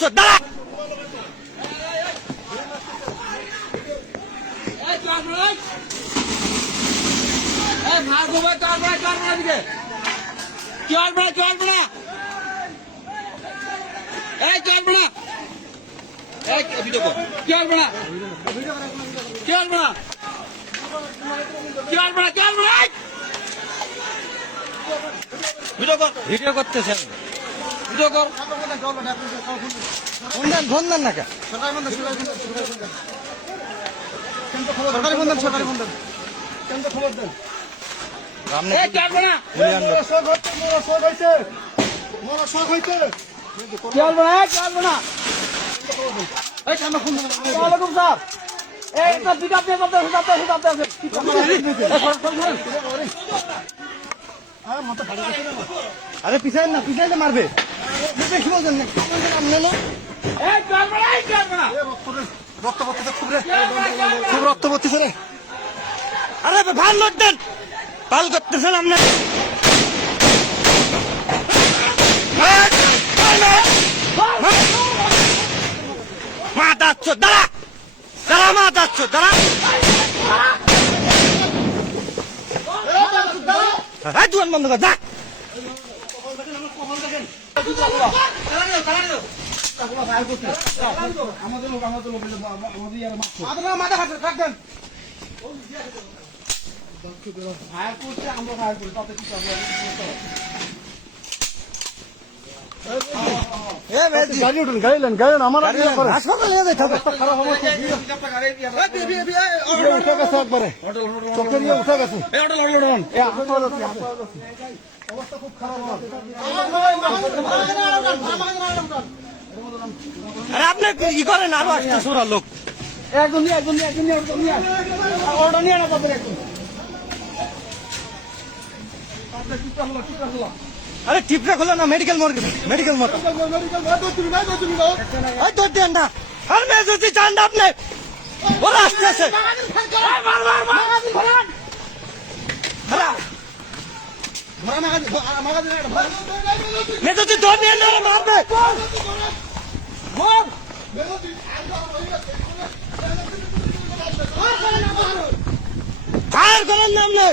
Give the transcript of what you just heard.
মাতাচ্ছ দাঁড়া ভিডিও করতেছেন ভিডিও কর ফোন দেন না কে সরকারি বন্ধন সরকারি বন্ধন কেন্দ্র খবর দেন আরে পিছাই না মারবে রক্ত পড়তেছে খুব রক্ত পড়তেছে রে আরে ভাল লোড দেন পাল করতেছেন আপনার মাতাচ্ছ দাঁড়া দাঁড়া মাতাচ্ছ দাঁড়া দোকান বন্ধ কর যা মাথা খাচ্ছে থাকবেন আমার হাসপাতালে নিয়ে যেতে হবে খারাপ উঠে গেছে একবারে চোখের ইয়ে উঠে গেছে অবস্থা খুব খারাপ আরে আপনি কি করেন আরো আসতে সোরা লোক একজন ওটা নিয়ে না তাদের একজন আরে টিপটা খোলো না মেডিকেল মোড় তোর দেন না আর মেয়ে যদি চান না আপনি ওরা আসতেছে মেয়ে যদি দৌড় নিয়ে না মারবে ফায়ার করেন নাম নেই